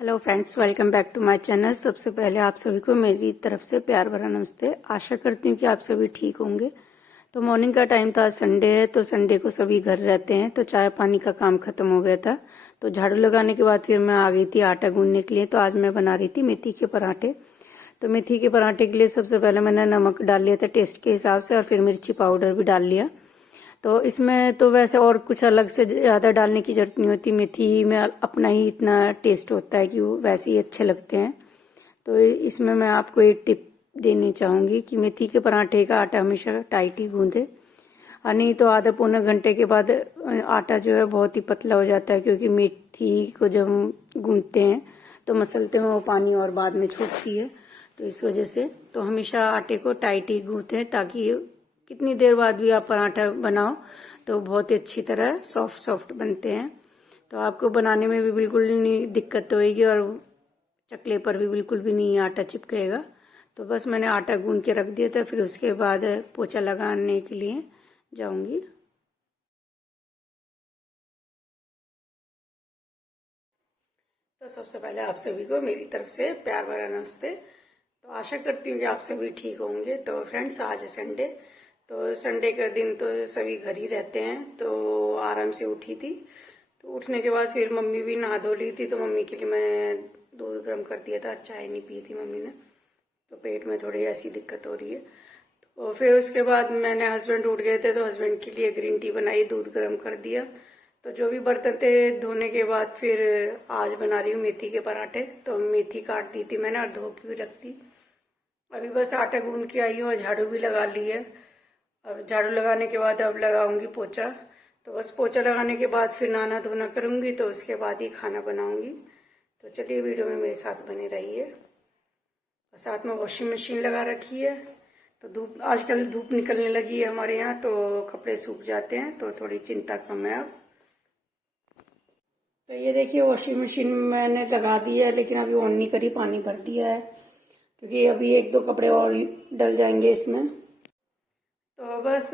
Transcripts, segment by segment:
Hello friends, welcome back to my channel. सबसे पहले आप सभी को मेरी तरफ से प्यार भरा नमस्ते। आशा करती हूँ कि आप सभी ठीक होंगे। तो मॉर्निंग का टाइम था, संडे है, तो संडे को सभी घर रहते हैं, तो चाय पानी का काम खत्म हो गया था। तो झाड़ू लगाने के बाद फिर मैं आ गई थी आटा गूंदने के लिए। तो आज मैं बना रही थी मेथी के पराठे। तो मेथी के पराठे के लिए सबसे पहले मैंने नमक डाल लिया था टेस्ट के हिसाब से, और फिर मिर्ची पाउडर भी डाल लिया। तो इसमें तो वैसे और कुछ अलग से ज़्यादा डालने की जरूरत नहीं होती। मेथी में अपना ही इतना टेस्ट होता है कि वो वैसे ही अच्छे लगते हैं। तो इसमें मैं आपको एक टिप देनी चाहूँगी कि मेथी के पराठे का आटा हमेशा टाइट ही गूंदे, और नहीं तो आधा पौने घंटे के बाद आटा जो है बहुत ही पतला हो जाता है, क्योंकि मेथी को जब हम गूंदते हैं तो मसलते में वो पानी और बाद में छूटती है। तो इस वजह से तो हमेशा आटे को टाइट ही गूंथें, ताकि कितनी देर बाद भी आप पराठा बनाओ तो बहुत ही अच्छी तरह सॉफ्ट सॉफ्ट बनते हैं। तो आपको बनाने में भी बिल्कुल नहीं दिक्कत होएगी, और चकले पर भी बिल्कुल भी नहीं आटा चिपकेगा। तो बस मैंने आटा गूंद के रख दिया था, फिर उसके बाद पोछा लगाने के लिए जाऊंगी। तो सबसे पहले आप सभी को मेरी तरफ से प्यार भरा नमस्ते। तो आशा करती हूँ कि आप सभी ठीक होंगे। तो फ्रेंड्स, आज है संडे। तो संडे का दिन तो सभी घर ही रहते हैं, तो आराम से उठी थी। तो उठने के बाद फिर मम्मी भी नहा धो ली थी, तो मम्मी के लिए मैं दूध गर्म कर दिया था। चाय नहीं पी थी मम्मी ने, तो पेट में थोड़ी ऐसी दिक्कत हो रही है। तो फिर उसके बाद मैंने, हस्बैंड उठ गए थे तो हस्बैंड के लिए ग्रीन टी बनाई, दूध गर्म कर दिया। तो जो भी बर्तन थे धोने के बाद फिर आज बना रही हूँ मेथी के पराठे। तो मेथी काट दी थी मैंने और धो के भी रख दी। अभी बस आटा गूंद के आई हूँ और झाड़ू भी लगा ली है। अब झाड़ू लगाने के बाद अब लगाऊंगी पोछा। तो बस पोछा लगाने के बाद फिर नहाना धोना करूंगी, तो उसके बाद ही खाना बनाऊंगी। तो चलिए वीडियो में मेरे साथ बने रहिए। और साथ में वॉशिंग मशीन लगा रखी है। तो धूप, आजकल धूप निकलने लगी है हमारे यहाँ, तो कपड़े सूख जाते हैं, तो थोड़ी चिंता कम है अब। तो ये देखिए वॉशिंग मशीन मैंने लगा दी है, लेकिन अभी ऑन नहीं करी, पानी भर दिया है, क्योंकि अभी एक दो कपड़े और डल जाएंगे इसमें। तो बस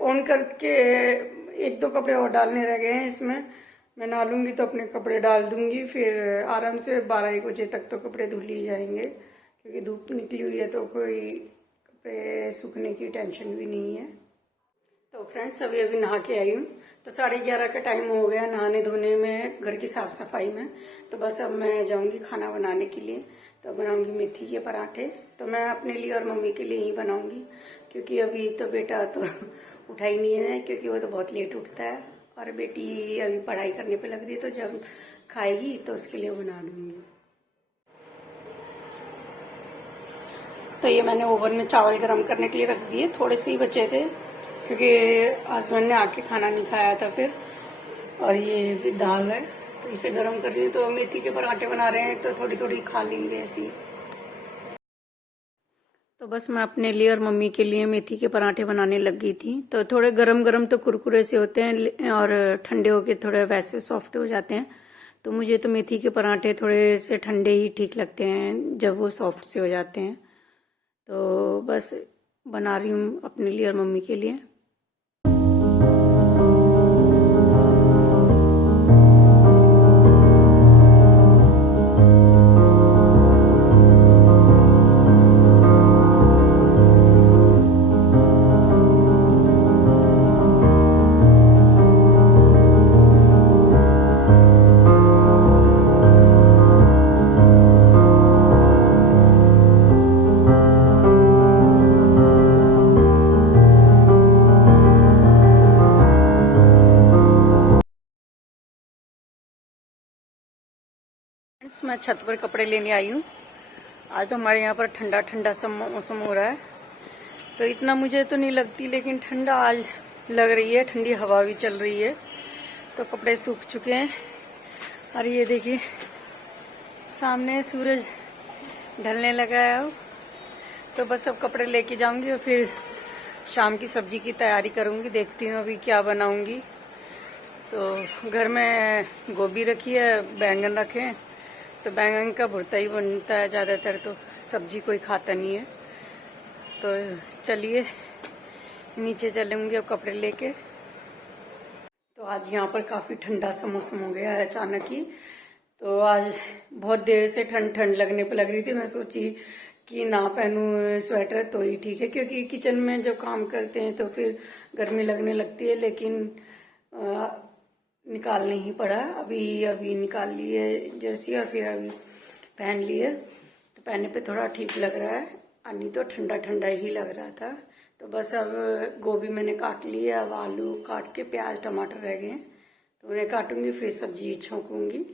ऑन करके एक दो कपड़े और डालने रह गए हैं इसमें। मैं नहा लूँगी तो अपने कपड़े डाल दूंगी, फिर आराम से 12-1 बजे तक तो कपड़े धुल ही जाएंगे, क्योंकि धूप निकली हुई है तो कोई कपड़े सूखने की टेंशन भी नहीं है। तो फ्रेंड्स, अभी अभी नहा के आई हूँ। तो 11:30 का टाइम हो गया नहाने धोने में, घर की साफ सफाई में। तो बस अब मैं जाऊँगी खाना बनाने के लिए। तो बनाऊँगी मेथी के पराठे। तो मैं अपने लिए और मम्मी के लिए ही बनाऊँगी, क्योंकि अभी तो बेटा तो उठा ही नहीं है, क्योंकि वो तो बहुत लेट उठता है, और बेटी अभी पढ़ाई करने पे लग रही है, तो जब खाएगी तो उसके लिए बना दूँगी। तो ये मैंने ओवन में चावल गर्म करने के लिए रख दिए, थोड़े से ही बचे थे, क्योंकि हस्बैंड ने आके खाना नहीं खाया था फिर। और ये भी दाल है, तो इसे गर्म कर रही हूँ। तो मेथी के पराठे बना रहे हैं, तो थोड़ी थोड़ी खा लेंगे ऐसी। तो बस मैं अपने लिए और मम्मी के लिए मेथी के पराठे बनाने लग गई थी। तो थोड़े गरम गरम तो कुरकुरे से होते हैं, और ठंडे होके थोड़े वैसे सॉफ्ट हो जाते हैं। तो मुझे तो मेथी के पराठे थोड़े से ठंडे ही ठीक लगते हैं, जब वो सॉफ्ट से हो जाते हैं। तो बस बना रही हूँ अपने लिए और मम्मी के लिए। मैं छत पर कपड़े लेने आई हूँ। आज तो हमारे यहाँ पर ठंडा ठंडा सा मौसम हो रहा है, तो इतना मुझे तो नहीं लगती, लेकिन ठंडा आज लग रही है, ठंडी हवा भी चल रही है। तो कपड़े सूख चुके हैं, और ये देखिए सामने सूरज ढलने लगा है अब। तो बस अब कपड़े लेके जाऊंगी और फिर शाम की सब्जी की तैयारी करूंगी। देखती हूँ अभी क्या बनाऊंगी। तो घर में गोभी रखी है, बैंगन रखे हैं, तो बैंगन का भुर्ता ही बनता है ज़्यादातर, तो सब्जी कोई खाता नहीं है। तो चलिए नीचे चलेंगे अब कपड़े लेके। तो आज यहाँ पर काफ़ी ठंडा सा मौसम हो गया है अचानक ही। तो आज बहुत देर से ठंड ठंड लगने पर लग रही थी। मैं सोची कि ना पहनूं स्वेटर तो ही ठीक है, क्योंकि किचन में जब काम करते हैं तो फिर गर्मी लगने लगती है। लेकिन निकालना ही पड़ा। अभी अभी निकाल लिए जर्सी और फिर अभी पहन लिए। तो पहनने पे थोड़ा ठीक लग रहा है, नहीं तो ठंडा ठंडा ही लग रहा था। तो बस अब गोभी मैंने काट ली है, अब आलू काट के, प्याज टमाटर रह गए हैं तो उन्हें काटूंगी, फिर सब्जी छोंकूंगी।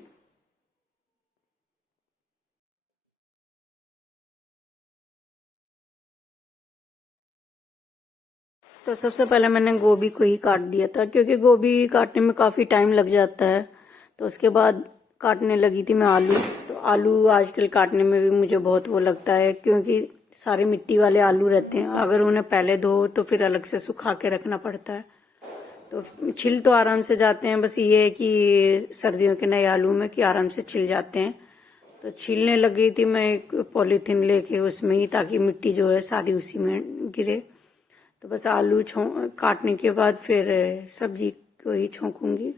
तो सबसे पहले मैंने गोभी को ही काट दिया था, क्योंकि गोभी काटने में काफ़ी टाइम लग जाता है। तो उसके बाद काटने लगी थी मैं आलू। तो आलू आजकल काटने में भी मुझे बहुत वो लगता है, क्योंकि सारे मिट्टी वाले आलू रहते हैं। अगर उन्हें पहले धो तो फिर अलग से सुखा के रखना पड़ता है। तो छिल तो आराम से जाते हैं, बस ये है कि सर्दियों के नए आलू में कि आराम से छिल जाते हैं। तो छीलने लग गई थी मैं एक पॉलीथीन लेके उसमें ही, ताकि मिट्टी जो है सारी उसी में गिरे। तो बस आलू काटने के बाद फिर सब्जी को ही छोंकूंगी।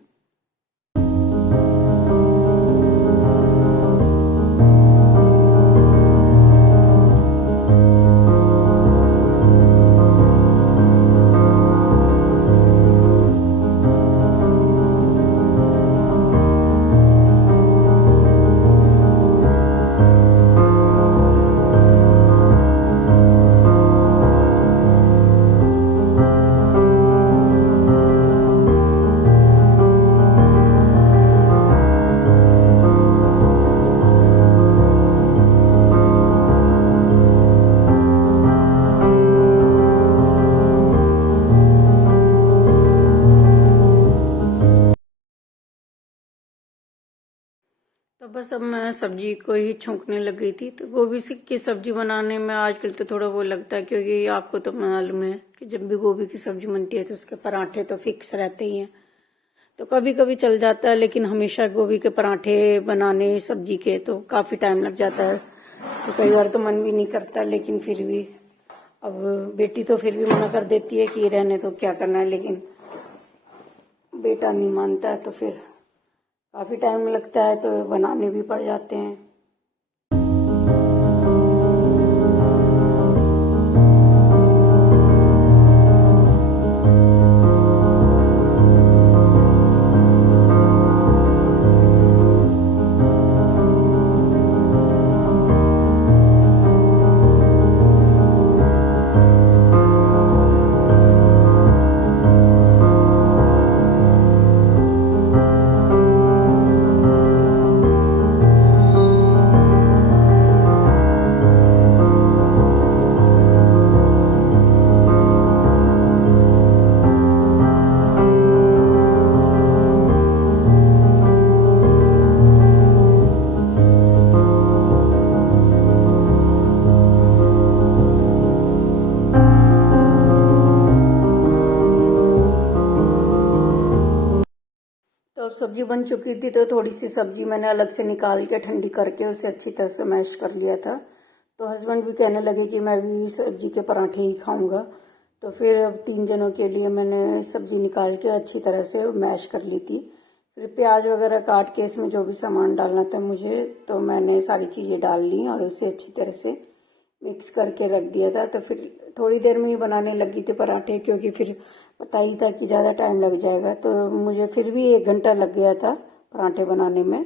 तो बस अब मैं सब्जी को ही छोंकने लग गई थी। तो गोभी की सब्जी बनाने में आजकल तो थोड़ा वो लगता है, क्योंकि आपको तो मालूम है कि जब भी गोभी की सब्जी बनती है तो उसके पराठे तो फिक्स रहते ही हैं। तो कभी कभी चल जाता है, लेकिन हमेशा गोभी के पराठे बनाने सब्जी के तो काफ़ी टाइम लग जाता है। तो कई बार तो मन भी नहीं करता, लेकिन फिर भी अब बेटी तो फिर भी मना कर देती है कि रहने तो क्या करना है, लेकिन बेटा नहीं मानता है तो फिर काफ़ी टाइम लगता है, तो बनाने भी पड़ जाते हैं। तो अब सब्जी बन चुकी थी, तो थोड़ी सी सब्जी मैंने अलग से निकाल के ठंडी करके उसे अच्छी तरह से मैश कर लिया था। तो हस्बैंड भी कहने लगे कि मैं भी सब्जी के पराठे ही खाऊंगा। तो फिर अब 3 जनों के लिए मैंने सब्जी निकाल के अच्छी तरह से मैश कर ली थी। फिर प्याज वगैरह काट के इसमें जो भी सामान डालना था मुझे, तो मैंने सारी चीज़ें डाल ली और उसे अच्छी तरह से मिक्स करके रख दिया था। तो फिर थोड़ी देर में ही बनाने लगी थी पराठे, क्योंकि फिर पता ही था कि ज़्यादा टाइम लग जाएगा। तो मुझे फिर भी 1 घंटा लग गया था पराठे बनाने में।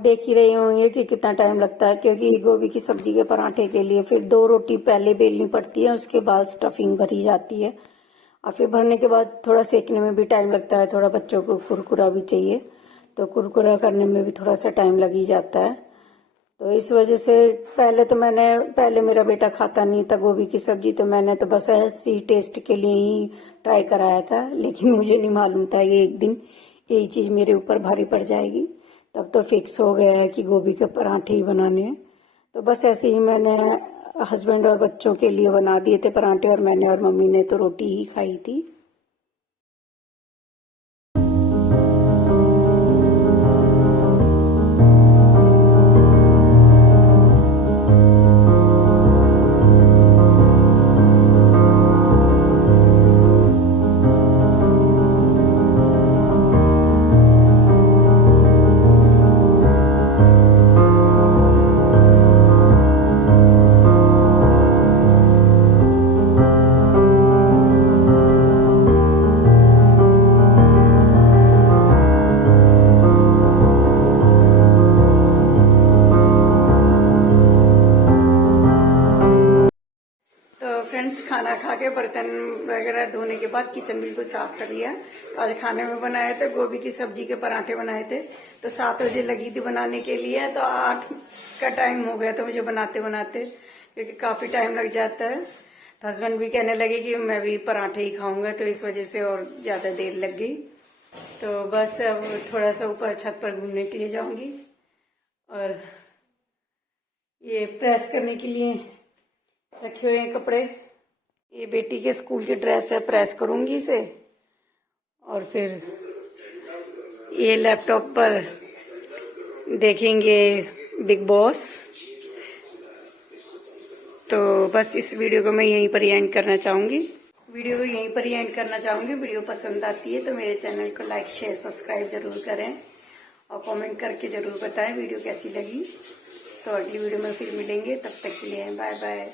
देख ही रहे होंगे कि कितना टाइम लगता है, क्योंकि गोभी की सब्जी के पराठे के लिए फिर 2 रोटी पहले बेलनी पड़ती है, उसके बाद स्टफिंग भरी जाती है और फिर भरने के बाद थोड़ा सेकने में भी टाइम लगता है। थोड़ा बच्चों को कुरकुरा भी चाहिए, तो कुरकुरा करने में भी थोड़ा सा टाइम लग ही जाता है। तो इस वजह से पहले मेरा बेटा खाता नहीं था गोभी की सब्जी, तो मैंने तो बस ऐसे ही टेस्ट के लिए ही ट्राई कराया था, लेकिन मुझे नहीं मालूम था कि एक दिन यही चीज़ मेरे ऊपर भारी पड़ जाएगी। तब तो फिक्स हो गया है कि गोभी के पराठे ही बनाने हैं। तो बस ऐसे ही मैंने हस्बैंड और बच्चों के लिए बना दिए थे पराठे, और मैंने और मम्मी ने तो रोटी ही खाई थी। फ्रेंड्स, खाना खा के बर्तन वगैरह धोने के बाद किचन बिल्कुल साफ कर लिया। तो आज खाने में बनाए थे गोभी की सब्जी के पराठे बनाए थे। तो 7 बजे लगी थी बनाने के लिए, तो 8 का टाइम हो गया था मुझे बनाते बनाते, क्योंकि काफी टाइम लग जाता है। तो हस्बैंड भी कहने लगे कि मैं भी पराठे ही खाऊंगा, तो इस वजह से और ज्यादा देर लग गई। तो बस अब थोड़ा सा ऊपर छत पर घूमने के लिए जाऊंगी, और ये प्रेस करने के लिए रखे हुए हैं कपड़े। ये बेटी के स्कूल की ड्रेस है, प्रेस करूंगी इसे, और फिर ये लैपटॉप पर देखेंगे बिग बॉस। तो बस इस वीडियो को मैं यहीं पर एंड करना चाहूंगी। वीडियो पसंद आती है तो मेरे चैनल को लाइक शेयर सब्सक्राइब जरूर करें, और कमेंट करके जरूर बताएं वीडियो कैसी लगी। तो अगली वीडियो में फिर मिलेंगे, तब तक के लिए बाय बाय।